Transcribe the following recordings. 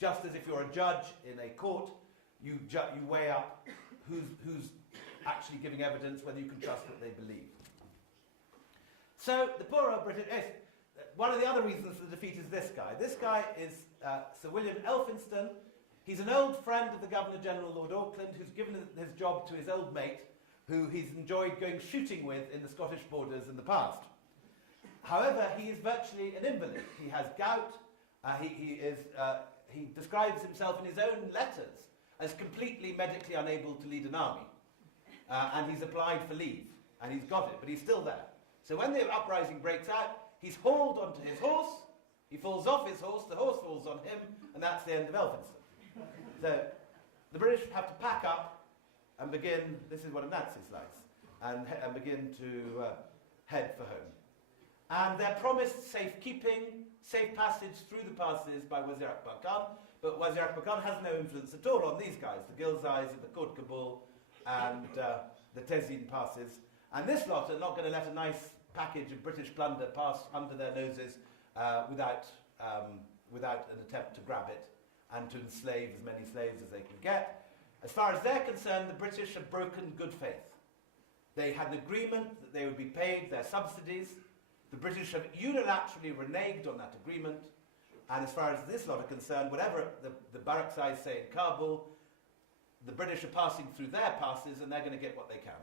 Just as if you're a judge in a court, you weigh up who's actually giving evidence, whether you can trust what they believe. So the poor old British... One of the other reasons for the defeat is this guy. This guy is Sir William Elphinston. He's an old friend of the Governor-General, Lord Auckland, who's given his job to his old mate, who he's enjoyed going shooting with in the Scottish borders in the past. However, he is virtually an invalid. He has gout. He describes himself in his own letters as completely medically unable to lead an army. And he's applied for leave, and he's got it, but he's still there. So when the uprising breaks out, he's hauled onto his horse, he falls off his horse, the horse falls on him, and that's the end of Elphinston. So the British have to pack up and begin, this is what a Nazi's like, and begin to head for home. And they're promised safekeeping, safe passage through the passes by Wazir Akbar Khan, but Wazir Akbar Khan has no influence at all on these guys, the Ghilzais and the Kurt Kabul and the Tezin passes. And this lot are not going to let a nice package of British plunder pass under their noses without an attempt to grab it and to enslave as many slaves as they can get. As far as they're concerned, the British have broken good faith. They had an agreement that they would be paid their subsidies. The British have unilaterally reneged on that agreement. And as far as this lot are concerned, whatever the Barakzais say in Kabul, the British are passing through their passes and they're going to get what they can.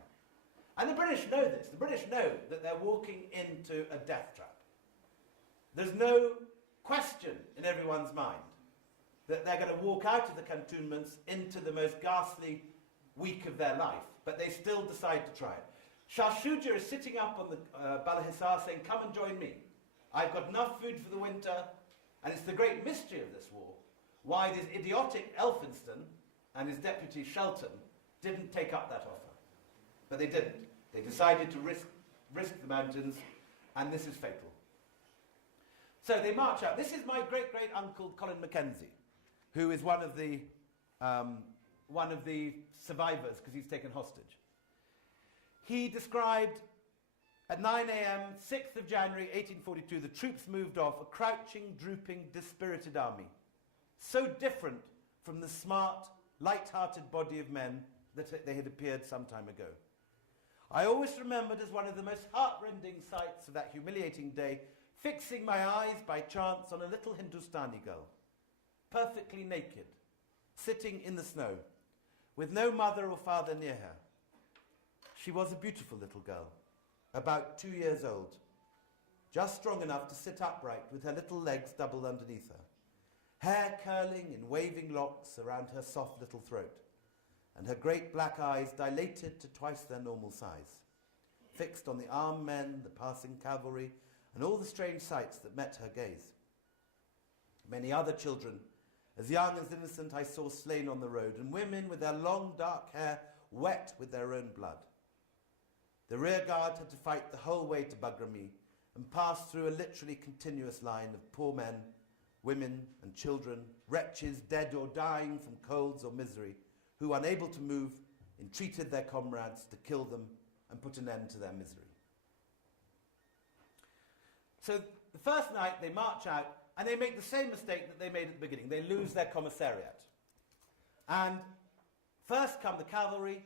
And the British know this. The British know that they're walking into a death trap. There's no question in everyone's mind that they're going to walk out of the cantonments into the most ghastly week of their life, but they still decide to try it. Shah Shuja is sitting up on the Bala Hissar saying, come and join me. I've got enough food for the winter, and it's the great mystery of this war, why this idiotic Elphinston and his deputy Shelton didn't take up that offer. But they didn't. They decided to risk the mountains, and this is fatal. So they march out. This is my great-great-uncle Colin Mackenzie, who is one of the survivors because he's taken hostage. He described at 9 a.m., 6th of January, 1842, the troops moved off, a crouching, drooping, dispirited army, so different from the smart, light-hearted body of men that they had appeared some time ago. I always remembered as one of the most heart-rending sights of that humiliating day, fixing my eyes by chance on a little Hindustani girl, perfectly naked, sitting in the snow, with no mother or father near her. She was a beautiful little girl, about 2 years old, just strong enough to sit upright with her little legs doubled underneath her, hair curling in waving locks around her soft little throat, and her great black eyes dilated to twice their normal size, fixed on the armed men, the passing cavalry, and all the strange sights that met her gaze. Many other children, as young as innocent, I saw slain on the road, and women with their long dark hair wet with their own blood. The rear guard had to fight the whole way to Bagrami and pass through a literally continuous line of poor men, women and children, wretches dead or dying from colds or misery, who, unable to move, entreated their comrades to kill them and put an end to their misery. So the first night they march out and they make the same mistake that they made at the beginning. They lose their commissariat. And first come the cavalry,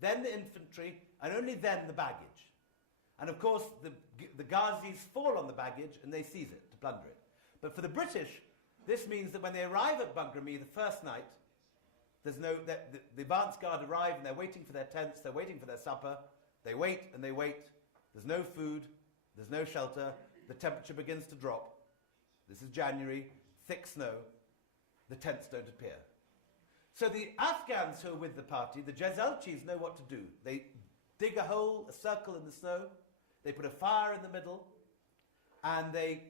then the infantry, and only then the baggage. And of course the Ghazis fall on the baggage and they seize it to plunder it. But for the British, this means that when they arrive at Bagrami the first night, the advance guard arrive and they're waiting for their tents, they're waiting for their supper. They wait and they wait. There's no food, there's no shelter. The temperature begins to drop. This is January, thick snow. The tents don't appear. So the Afghans who are with the party, the Jezelchis, know what to do. They dig a hole, a circle in the snow. They put a fire in the middle. And they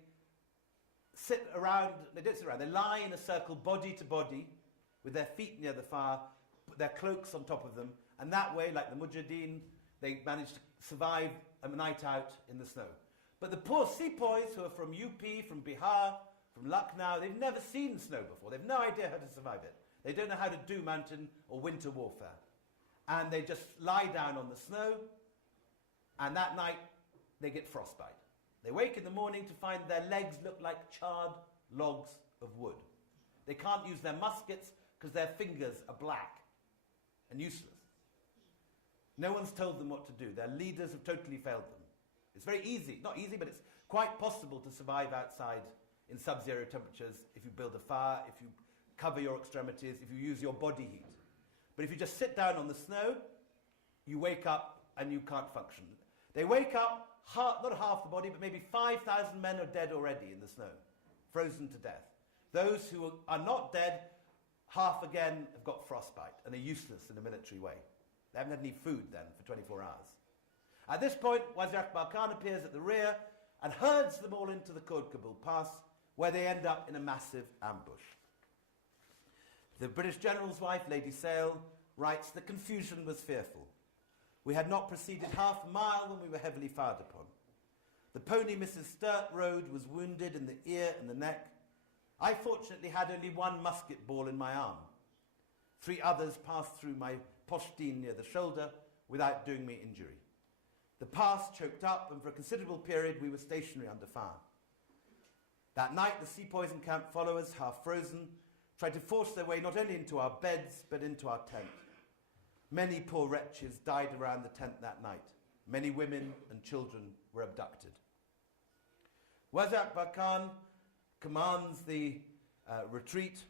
sit around, they don't sit around, they lie in a circle body to body with their feet near the fire, put their cloaks on top of them. And that way, like the Mujahideen, they manage to survive a night out in the snow. But the poor sepoys who are from UP, from Bihar, from Lucknow, they've never seen snow before. They've no idea how to survive it. They don't know how to do mountain or winter warfare. And they just lie down on the snow, and that night they get frostbite. They wake in the morning to find their legs look like charred logs of wood. They can't use their muskets because their fingers are black and useless. No one's told them what to do. Their leaders have totally failed them. It's very easy, not easy, but it's quite possible to survive outside in sub-zero temperatures if you build a fire, if you cover your extremities, if you use your body heat. But if you just sit down on the snow, you wake up and you can't function. They wake up, not half the body, but maybe 5,000 men are dead already in the snow, frozen to death. Those who are not dead, half again have got frostbite and are useless in a military way. They haven't had any food then for 24 hours. At this point, Wazir Akbar Khan appears at the rear and herds them all into the Khod Kabul Pass, where they end up in a massive ambush. The British general's wife, Lady Sale, writes, "The confusion was fearful. We had not proceeded half a mile when we were heavily fired upon. The pony Mrs. Sturt rode was wounded in the ear and the neck. I fortunately had only one musket ball in my arm. 3 others passed through my poshtine near the shoulder without doing me injury. The pass choked up, and for a considerable period we were stationary under fire. That night the sepoys and camp followers, half frozen, tried to force their way not only into our beds but into our tent. Many poor wretches died around the tent that night. Many women and children were abducted." Wazir Akbar Khan commands the retreat.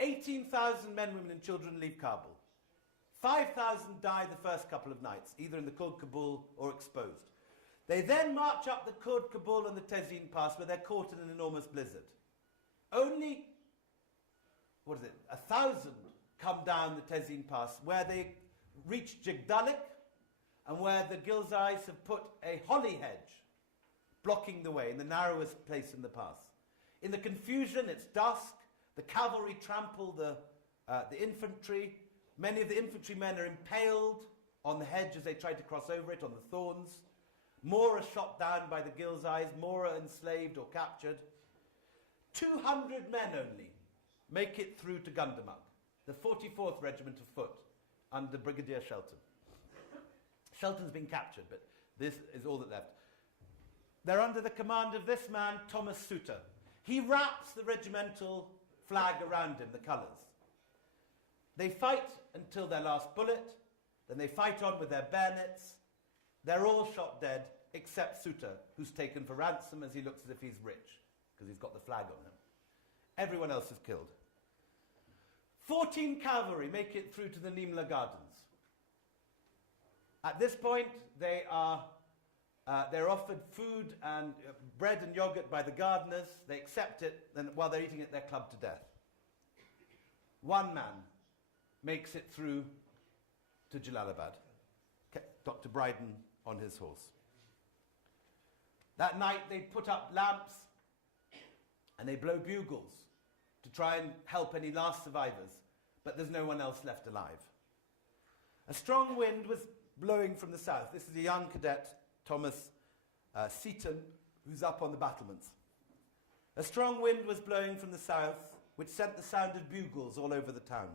18,000 men, women and children leave Kabul. 5,000 die the first couple of nights, either in the Khod Kabul or exposed. They then march up the Khod Kabul and the Tezeen Pass, where they're caught in an enormous blizzard. Only, 1,000 come down the Tezeen Pass, where they reach Jigdalik and where the Ghilzais have put a holly hedge blocking the way in the narrowest place in the pass. In the confusion, it's dusk. The cavalry trample the infantry. Many of the infantrymen are impaled on the hedge as they try to cross over it, on the thorns. More are shot down by the Ghilzais. More are enslaved or captured. 200 men only make it through to Gundamuk, the 44th Regiment of Foot, under Brigadier Shelton. Shelton's been captured, but this is all that left. They're under the command of this man, Thomas Suter. He wraps the regimental flag around him, the colours. They fight until their last bullet, then they fight on with their bayonets. They're all shot dead, except Suter, who's taken for ransom as he looks as if he's rich, because he's got the flag on him. Everyone else is killed. 14 cavalry make it through to the Nimla Gardens. At this point, they're offered food and bread and yogurt by the gardeners. They accept it, and while they're eating it, they're clubbed to death. One man makes it through to Jalalabad, Dr. Bryden on his horse. That night, they put up lamps and they blow bugles to try and help any last survivors, but there's no one else left alive. A strong wind was blowing from the south. This is a young cadet, Thomas Seaton, who's up on the battlements. A strong wind was blowing from the south, which sent the sound of bugles all over the town.